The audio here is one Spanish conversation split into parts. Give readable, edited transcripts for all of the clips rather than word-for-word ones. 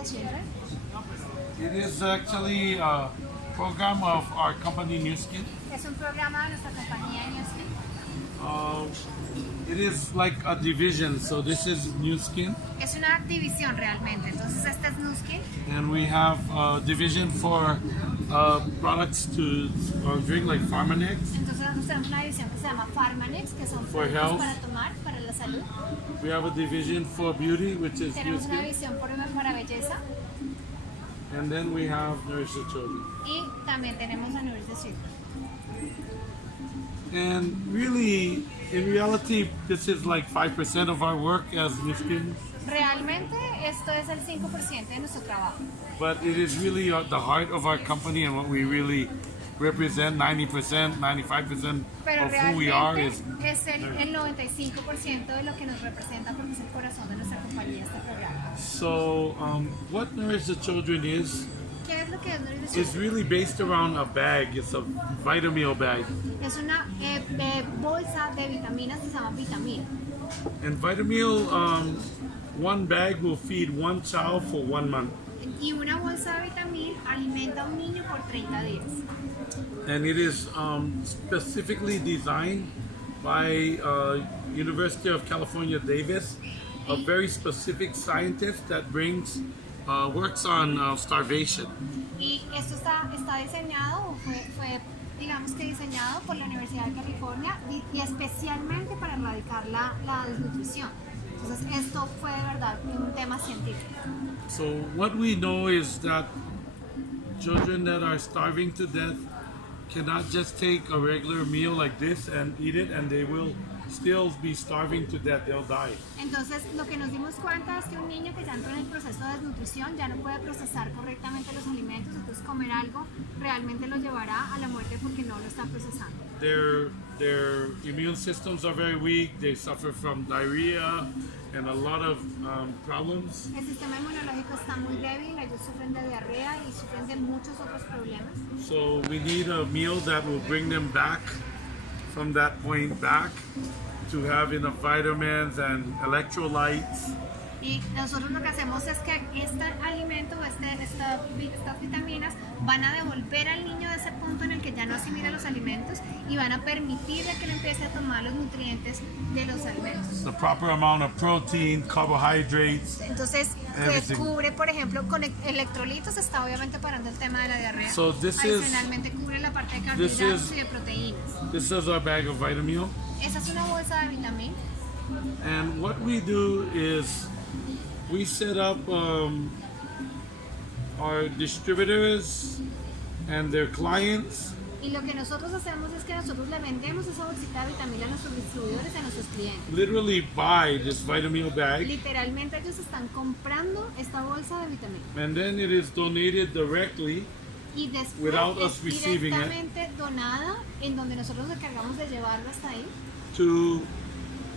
It is actually a program of our company New Skin. Es un programa de nuestra compañía Nourish. It is like a division, so this is New Skin, Es una división realmente. Entonces este es Nuskin and we have a division for products to drink like Pharmanex. Entonces nosotros tenemos una división que se llama Pharmanex, que son For productos health. para tomar, para la salud. We have a division for beauty, which is New Tenemos una Skin, división para belleza and then we have Nourish the Children. y también tenemos a Nourish the Children. And really, in reality, this is like 5% of our work as New Skin, Realmente esto es el 5% de nuestro trabajo. but it is really the heart of our company and what we really represent. 90%, 95% Pero of who we are realmente is. es el 95% de lo que nos representa porque es el corazón de nuestra compañía, este programa. So, what Nourish the Children is ¿Qué es lo que es Nourish the is Children? really based around a bag. It's a Vitamil bag. Es una bolsa de vitaminas que se llama Vitamil. And Vitamil, one bag will feed one child for 1 month. Y una bolsa de Vitamil alimenta a un niño por 30 días. And it is specifically designed by University of California, Davis, a very specific scientist that works on starvation. Y esto está diseñado, fue digamos que diseñado por la Universidad de California y especialmente para erradicar la desnutrición. Entonces esto fue de verdad un tema científico. So what we know is that children that are starving to death cannot just take a regular meal like this and eat it, and they will still be starving to death. They'll die. Entonces lo que nos dimos cuenta es que un niño que ya entró en el proceso de desnutrición ya no puede procesar correctamente los alimentos, entonces comer algo realmente lo llevará a la muerte porque no lo está procesando. Their immune systems are very weak. They suffer from diarrhea and a lot of problems. El sistema inmunológico está muy débil, ellos sufren de diarrea y sufren de muchos otros problemas. So we need a meal that will bring them back from that point back to have enough vitamins and electrolytes. Y nosotros lo que hacemos es que este alimento, estas vitaminas van a devolver al niño de ese punto en el que ya no asimila los alimentos y van a permitirle que él empiece a tomar los nutrientes de los alimentos. The proper amount of protein, carbohydrates. Entonces, Everything. cubre, por ejemplo, con electrolitos, está obviamente parando el tema de la diarrea. So Adicionalmente cubre la parte de carbohidratos y de proteínas. This is our bag of Vitamil. Esa es una bolsa de vitamina. And what we do is we set up our distributors and their clients. Y lo que nosotros hacemos es que nosotros le vendemos esa bolsita de vitamina a nuestros distribuidores y a nuestros clientes. Literally buy this Vitamil bag, Literalmente ellos están comprando esta bolsa de vitamina. and then it is donated directly Y después Without es us receiving it. directamente donada en donde nosotros nos encargamos de llevarla hasta ahí to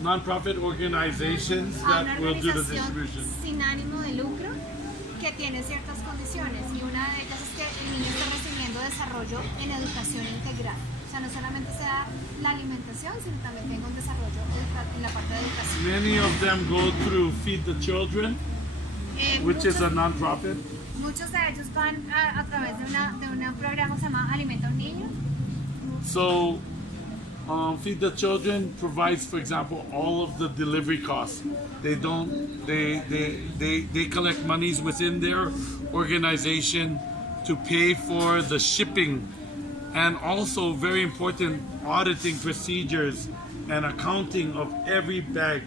nonprofit organizations a una that will do the organización distribution. sin ánimo de lucro que tiene ciertas condiciones y una de ellas es que el niño está recibiendo desarrollo en educación integral. O sea, no solamente sea la alimentación, sino también tenga un desarrollo en la parte de educación. Many of them go through Feed the Children, which is a nonprofit. Muchos de ellos van a través de un programa que se llama Alimenta a un Niño. So Feed the Children provides, for example, all of the delivery costs. They collect monies within their organization to pay for the shipping and also very important auditing procedures and accounting of every bag.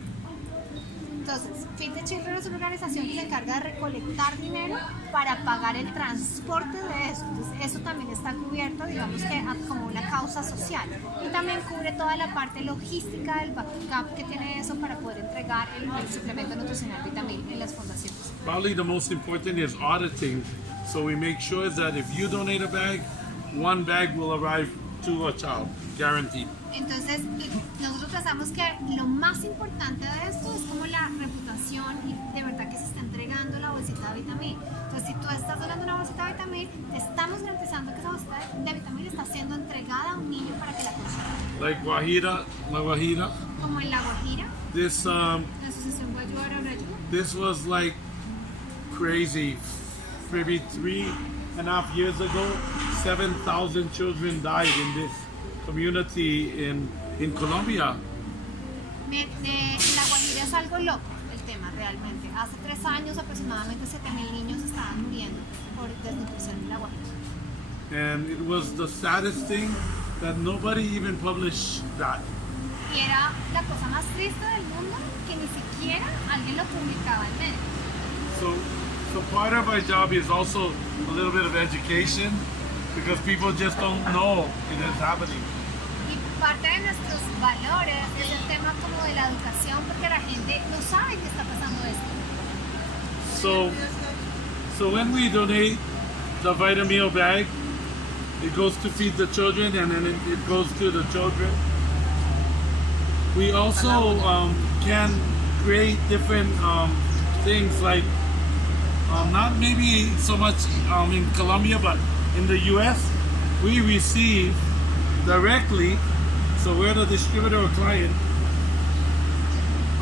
Entonces, Feed the Children es una organización que se encarga de recolectar dinero para pagar el transporte de eso. Entonces, eso también está cubierto, digamos que como una causa social. Y también cubre toda la parte logística del backup que tiene eso para poder entregar el suplemento nutricional vitamina en las fundaciones. Probably the most important is auditing. So we make sure that if you donate a bag, one bag will arrive to a child, guaranteed. Entonces, nosotros pensamos que lo más importante de esto es como la reputación y de verdad que se está entregando la bolsita de vitamina. Entonces, si tú estás donando una bolsita de vitamina, te estamos garantizando que esa bolsita de vitamina está siendo entregada a un niño para que la consuma. Like La Guajira. Como en La Guajira, This la Asociación Guayuara Rayuda, this was like crazy. Maybe 3.5 years ago, 7,000 children died in this community in Colombia. En La Guajira es algo loco el tema realmente. Hace 3 años aproximadamente 7.000 niños estaban muriendo por desnutrición en La Guajira. And it was the saddest thing that nobody even published that. Y era la cosa más triste del mundo que ni siquiera alguien lo publicaba en medio. So part of our job is also a little bit of education because people just don't know it is happening. Y parte de nuestros valores es el tema como de la educación porque la gente no sabe que está pasando esto. So when we donate the Vitamil bag, it goes to feed the children and then it goes to the children. We also can create different things like not maybe so much in Colombia, but in the US, we receive directly, so we're the distributor or client,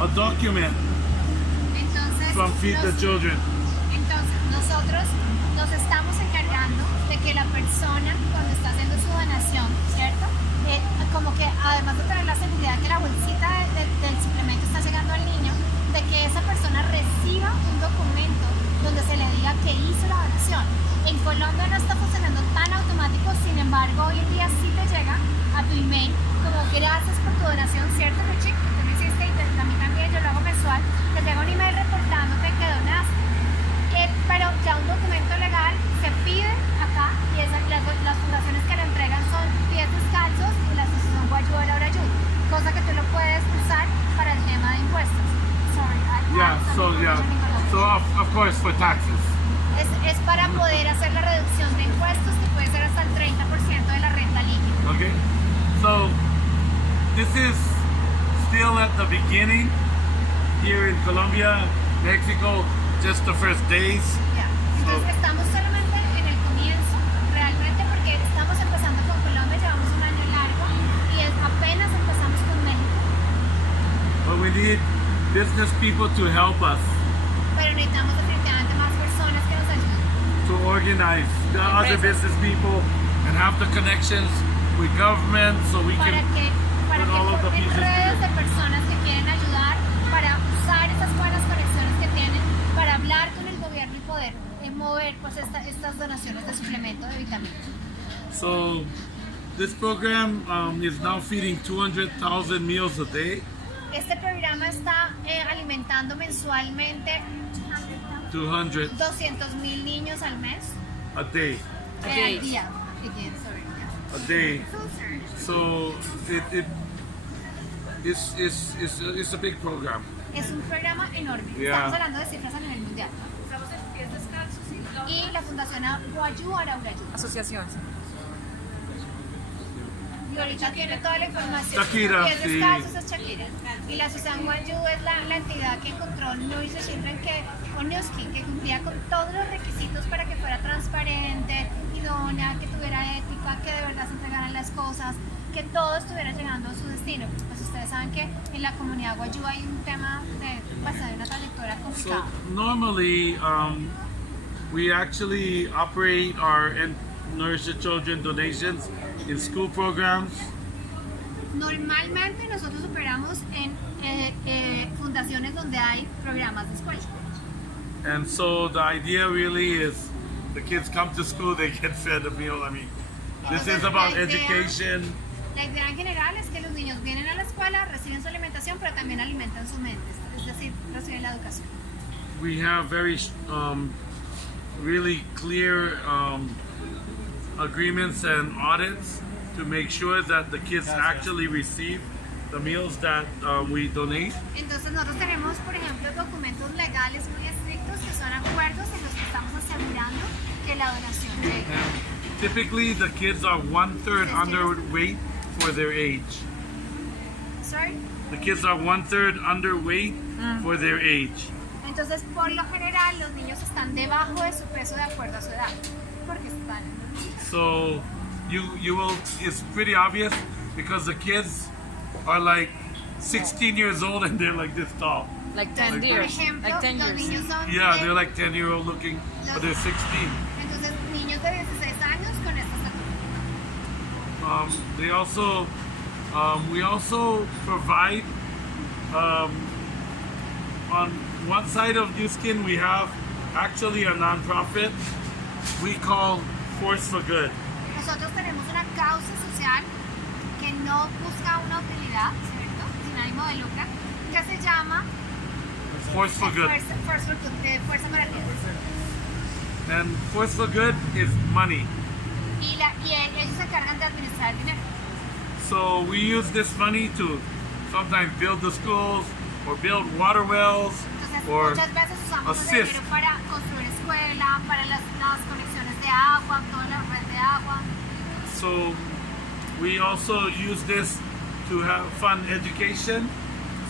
a document Entonces, from Feed the Children. Entonces, nosotros nos estamos encargando de que la persona, cuando está haciendo su donación, ¿cierto? Como que además de tener la seguridad que la bolsita del suplemento está llegando al niño, de que esa persona reciba un documento donde se le diga que hizo la donación. En Colombia no está funcionando tan automático, sin embargo, hoy en día sí te llega a tu email como gracias por tu donación, ¿cierto, Richie? Que tú me hiciste y a mí también, yo lo hago mensual, te llega un email reportándote que donaste. Pero ya un documento legal se pide acá y las fundaciones que lo entregan son pies descalzos y la asociación Guayú Ahora Ayuda, cosa que tú lo puedes usar para el tema de impuestos. So of course for taxes. Es para poder hacer la reducción de impuestos que puede ser hasta el 30% de la renta líquida. Okay, so this is still at the beginning here in Colombia, Mexico, just the first days. Ya. Entonces estamos solamente en el comienzo, realmente porque estamos empezando con Colombia, llevamos un año largo y apenas empezamos con México. But we need business people to help us Pero necesitamos definitivamente más personas que nos ayuden. to organize the other business people and have the connections with government so we Para can que put all of the formen pieces redes de together. personas que quieren ayudar para usar esas buenas conexiones que tienen para hablar con el gobierno y poder mover pues estas donaciones de suplemento de vitaminas. So this program is now feeding 200,000 meals a day. Este programa está alimentando mensualmente 200.000 niños al mes. a day. Al día. Again, sorry. A day. So sorry. So it's a big program. Es un programa enorme. Yeah. Estamos hablando de cifras a nivel mundial. Y la Fundación Guayú Ahora Ayuda. Asociación. Y ahorita tiene toda la información. Shakira, Pies sí. descalzos es Shakira. Y la Susan Guayú es la entidad que encontró Nourish que cumplía con todos los requisitos para que fuera transparente, idónea, que tuviera ética, que de verdad se entregaran las cosas, que todo estuviera llegando a su destino. Pues ustedes saben que en la comunidad Guayú hay un tema de una trayectoria So complicada. normally we actually operate our Nourish the Children donations in school programs. Normalmente nosotros operamos en fundaciones donde hay programas de escuela. And so the idea really is the kids come to school, they get fed a meal. I mean, this is about education. La idea en general es que los niños vienen a la escuela, reciben su alimentación, pero también alimentan sus mentes, es decir, reciben la educación. We have very really clear agreements and audits to make sure that the kids actually receive the meals that we donate. Entonces nosotros tenemos, por ejemplo, documentos legales muy estrictos que son acuerdos en los que estamos asegurando que la donación llegue. And typically the kids are 1/3 underweight for their age. Sorry. The kids are 1/3 underweight for their age. Entonces, por lo general, los niños están debajo de su peso de acuerdo a su edad, porque están. So you will, it's pretty obvious because the kids are like 16 years old and they're like this tall. Like 10 Por years. ejemplo, Like 10 los years. niños son Yeah, de- they're like 10-year-old looking, but they're 16. entonces niños de 16 años con esta estatura. They also, we also provide, on one side of New Skin, we have actually a nonprofit we call Force for Good. Nosotros tenemos una causa social que no busca una utilidad, ¿cierto? Sin ánimo de lucro, que se llama Force for Good. Fuerza para el Bien. And Force for Good is money. Ellos se encargan de administrar el dinero. So we use this money to sometimes build the schools or build water wells Entonces, or muchas veces usamos ese assist. dinero para construir escuela, para las conexiones de agua, toda la red de agua. So we also use this to have fund education.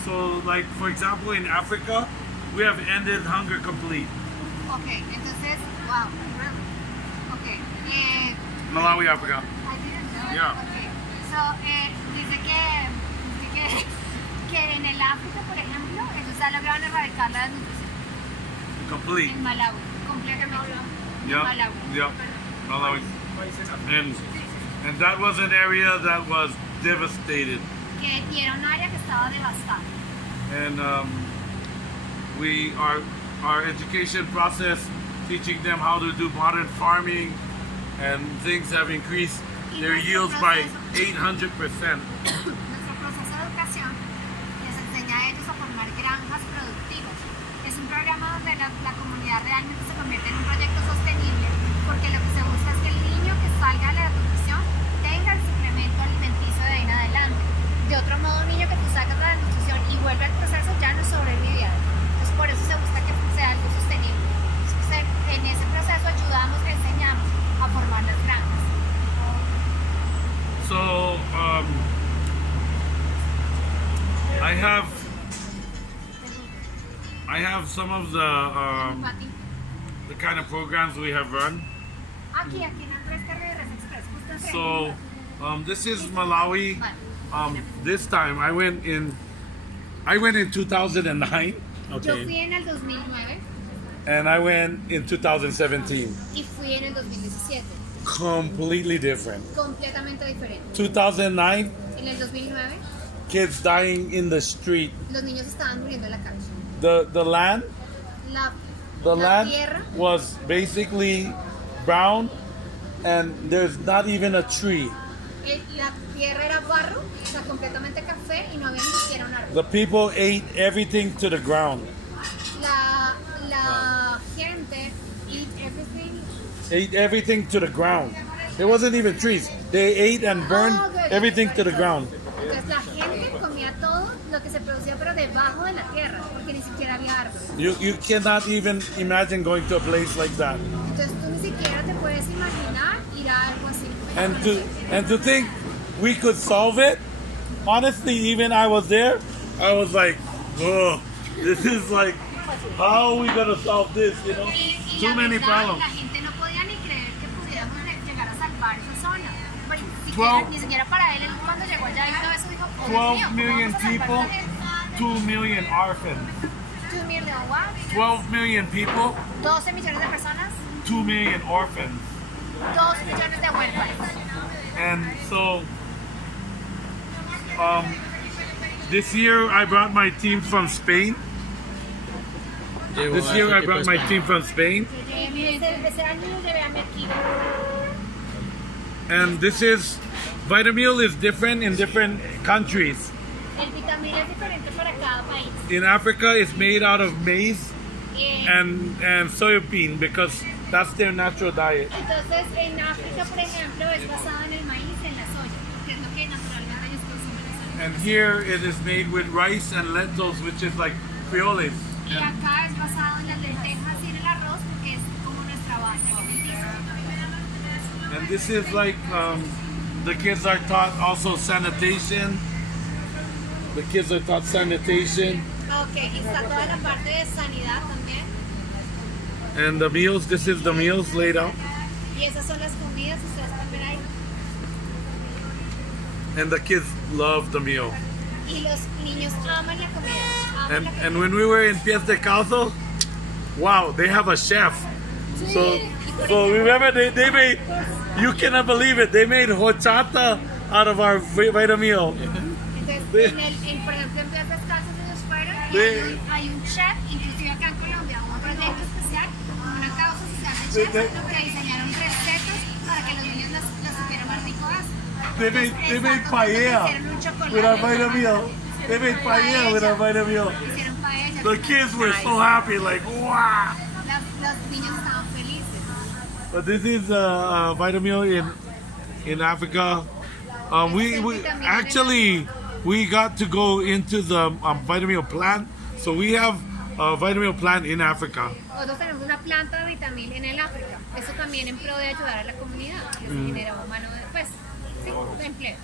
So like for example in Africa, we have ended hunger complete. Ok, entonces, wow, really? Ok, Malawi, Africa. I didn't know. Yeah. Okay. So, dice que en el África, por ejemplo, ellos ya lograron erradicar la desnutrición. Complete. En Malawi, completamente. Yeah. Malawi. Yeah. Malawi. And that was an area that was devastated. Y era un área que estaba devastada. And our education process, teaching them how to do modern farming, and things have increased their yields by 800%. Nuestro proceso de educación les enseña a ellos a formar granjas productivas. Es un programa donde la comunidad realmente se convierte en un proyecto sostenible, porque lo que se busca es que el niño que salga de la nutrición tenga el suplemento alimenticio de ahí en adelante. De otro modo, un niño que tú sacas de la nutrición y vuelve al proceso ya no sobrevive. Entonces, por eso se busca que sea algo sostenible. Entonces, en ese proceso ayudamos, enseñamos a formar las granjas. So I have some of Pati. the kind of programs we have run. Aquí en Andrés Carreras Express, justo enfrente. So this is Malawi. This time I went in 2009. Yo Okay. fui en el 2009 And I went in 2017. y fui en el 2017. Completely different. Completamente diferente. 2009, En el 2009, kids dying in the street. los niños estaban muriendo en la calle. The land La land tierra was basically brown, and there's not even a tree. la tierra era barro, o sea, completamente café y no había ni siquiera un árbol. The people ate everything to the ground. La gente Ate everything to the ground. There wasn't even trees. They ate and burned everything to the ground. Entonces la gente comía todo lo que se producía pero debajo de la tierra, porque ni siquiera había árboles. You cannot even imagine going to a place like that. Entonces tú ni siquiera te puedes imaginar ir a algo así. And to think we could solve it. Honestly, even I was there. I was like, oh, this is like, how are we gonna solve this? You know, Y too la many verdad, problems. la gente no podía ni creer que pudiéramos llegar a salvar esa zona. Porque ni 12 siquiera para él cuando llegó allá y todo eso dijo, oh, Dios 12 mío, ¿cómo million vamos a salvar people, a la gente? 2 million orphans. 2 million what? 12 million people, 12 millones de personas, 2 million orphans. 2 millones de huérfanos. And so, this year I brought my team from Spain. This year I brought my team from Spain. Ese año lo llevé a mi equipo. And this is, Vitamil is different in different countries. El vitamina es diferente para cada país. In Africa, it's made out of maize Eh, and soybean because that's their natural diet. Entonces, en África, por ejemplo, es basado en el maíz y en la soya, que es lo que naturalmente ellos consumen. And here it is made with rice and lentils, which is like frijoles. Y acá es basado en las lentejas y en el arroz, porque es como nuestra base alimenticia. And this is like, the kids are taught also sanitation. The kids are taught sanitation. Ok, y está toda la parte de sanidad también. And the meals, this is the meals laid out. Y esas son las comidas, ustedes pueden ver ahí. And the kids love the meal. Y los niños aman la comida, And when we were in Pies Descalzos, wow, they have a chef. So remember they made, you cannot believe it, they made horchata out of our Vitamil. Entonces, por ejemplo, en Pies Descalzos ellos fueron y hay un chef, inclusive acá en Colombia, un proyecto especial, una causa social de chefs, que diseñaron recetas para que los niños las supieran más ricas. They made paella with our Vitamil. They made paella with our Vitamil. Hicieron paella. The kids were so happy, like, wow. Los niños estaban felices. But this is Vitamil in Africa. We got to go into the Vitamil plant, so we have a Vitamil plant in Africa. Nosotros tenemos una planta de Vitamil en el África. Eso también en pro de ayudar a la comunidad, que se genera mano de empleos.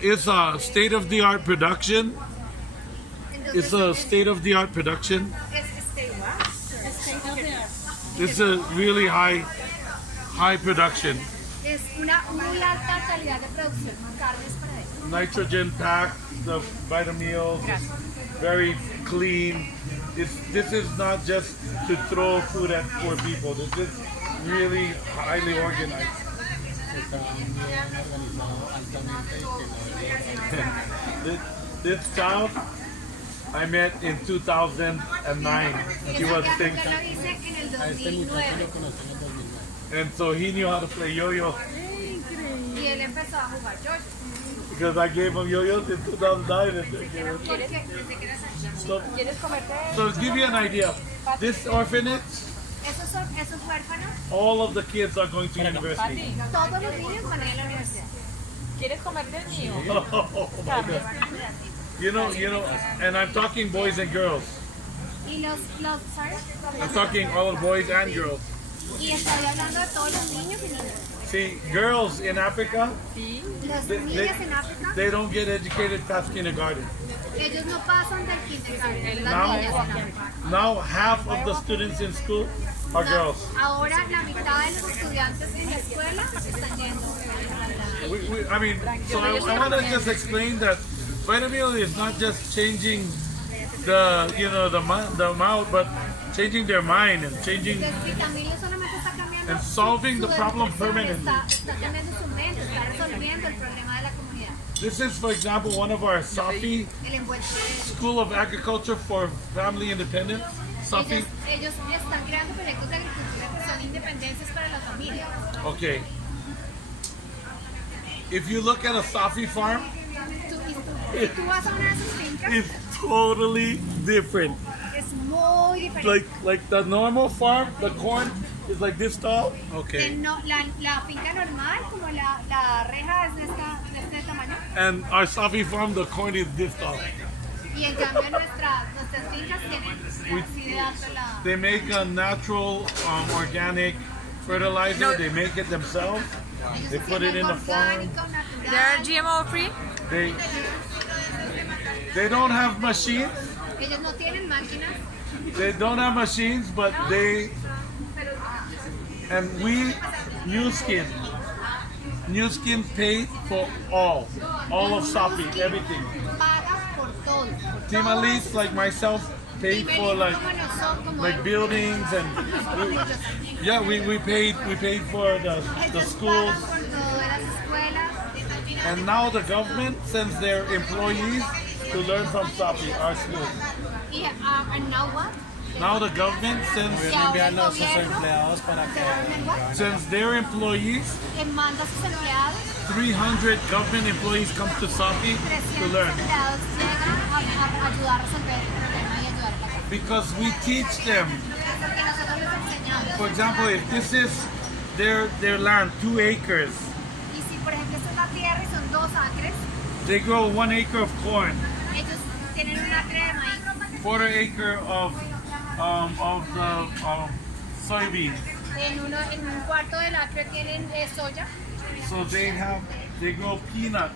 It's a state of the art production. It's a state of the art production. It's a really high production. Es una muy alta calidad de producción, carnes para eso. Nitrogen packed, the Vitamils, very clean. This is not just to throw food at poor people. This is really highly organized. This child I met in 2009. He was 6. And so he knew how to play yo-yo. Because I gave him yo-yos in 2009. So to give you an idea, this orphanage, all of the kids are going to university. Todos los niños van a ir a la universidad. ¿Quieres comer del mío? Oh my God. You know, and I'm talking boys and girls. Y sorry? I'm talking all boys and girls. Y estoy hablando de todos los niños y niñas. See, girls in Africa, Las niñas en África, they don't get educated past kindergarten. ellos no pasan del kindergarten. Las niñas en África. Now half of the students in school are girls. Ahora la mitad de los estudiantes en la escuela están yendo. I mean, so I want to just explain that Vitamil is not just changing the amount, but changing their mind and changing Entonces, Vitamil solamente está cambiando and solving the su problem educación, permanently. está cambiando su mente, está resolviendo el problema de la comunidad. This is, for example, one of our Safi El envuelto. School of Agriculture for Family Independence. Safi. Ellos están creando proyectos de agricultura que son independencias para las familias. Okay. If you look at a Safi farm, Tú vas a una de sus fincas, it's totally different. es muy diferente. Like the normal farm, the corn is like this tall. Okay. La finca normal, como la reja es de este tamaño, And our Safi farm, the corn is this tall. y en cambio nuestras fincas tienen así de alto la... They make a natural, organic fertilizer. They make it themselves. Ellos They put it hacen in the algo farm. orgánico, They're natural. GMO free? They don't have machines. Ellos no tienen máquinas, They don't have machines, but and we, New Skin paid for all of Safi, everything. paga por todo. Team Elise, like myself, paid for like buildings and we paid for the schools. And now the government sends their employees to learn from Safi, our school. And now what? Now the government Envían a sus empleados para que sends their employees. manda a sus empleados, 300 government employees come to Safi to 300 learn empleados llegan a ayudar a resolver el problema y ayudar a la gente. because we teach them. Porque nosotros les enseñamos. For example, if this is their land, 2 acres, Y si por ejemplo esta es la tierra y son 2 acres, they grow 1 acre of corn, ellos tienen un acre de maíz, 1/4 acre of the soybeans. en un cuarto del acre tienen soya, So they grow peanuts.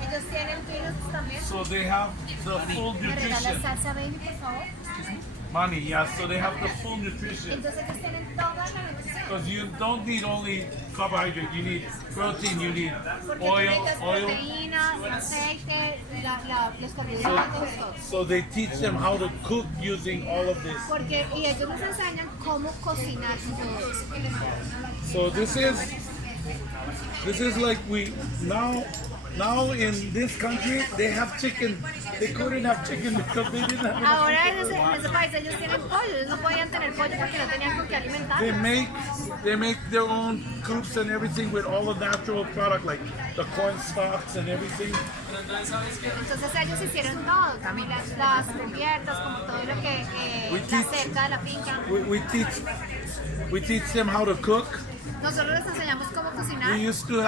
ellos tienen peanuts también. So they have the full ¿Me regala nutrition. salsa baby, por favor? Money, yeah. So they have the full nutrition. Entonces ellos tienen toda Because you don't need only carbohydrate, you need protein, you need Porque tú oil, necesitas oil. proteína, aceite, los carbohidratos, todo. So they teach them how to cook using all of this. Porque, y ellos nos enseñan cómo cocinar todo eso. So this is like we now in this country they have chicken. They couldn't have chicken because they didn't have enough. Ahora en ese país ellos tienen pollo, ellos no podían tener pollo porque no tenían con qué alimentarlos. They make their own coops and everything with all the natural product like the corn stalks and everything. Entonces ellos hicieron todo, también las cubiertas, como todo lo que la cerca de la finca. We teach them how to cook. Nosotros les enseñamos cómo cocinar. They used to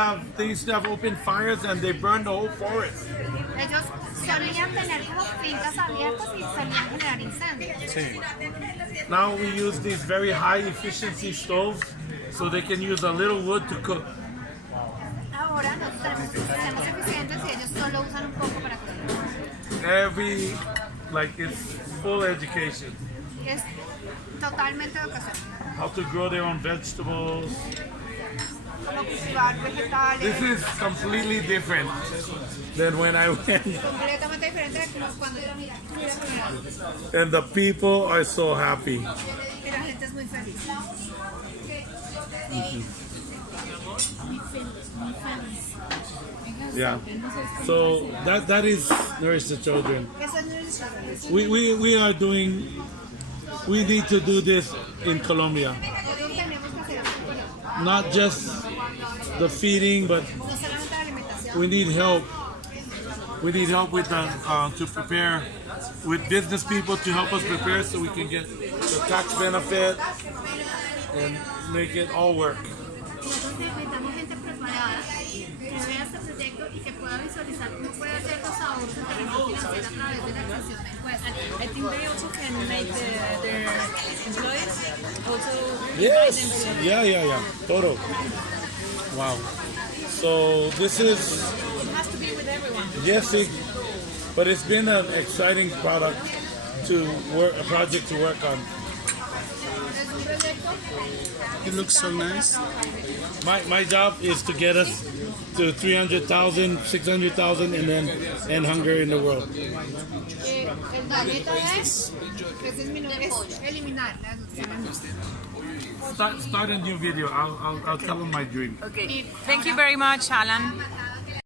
have open fires and they burned the whole forest. Ellos solían tener como fincas abiertas y solían generar incendios. Sí. Now we use these very high efficiency stoves so they can use a little wood to cook. Ahora nosotros tenemos sistemas eficientes y ellos solo usan un poco para cocinar. It's full education. Es totalmente educación. How to grow their own vegetables. Cómo cultivar vegetales. This is completely different than when I went. Completamente diferente de como cuando yo fui a comer. And the people are so happy. Y la gente es muy feliz. Yeah. So that is Nourish the Children. Eso es nuestro. We need to do this in Colombia. Nosotros tenemos que hacer eso. Not just the feeding, but No solamente la alimentación. we need help. We need help with to prepare with business people to help us prepare so we can get the tax benefit and make it all work. Nosotros necesitamos gente preparada que vea este proyecto y que pueda visualizar cómo puede hacer los ahorros en términos financieros a través de la exención de impuestos. I think they also can make their employees also Yes. Yeah. Total. Wow. So this is it has to be with everyone. but it's been an exciting project to work on. Es un proyecto. It looks so nice. My job is to get us to 300,000, 600,000, and then end hunger in the world. El proyecto es eliminar la nutrición. Start a new video. I'll tell them my dream. Okay. Thank you very much, Alan.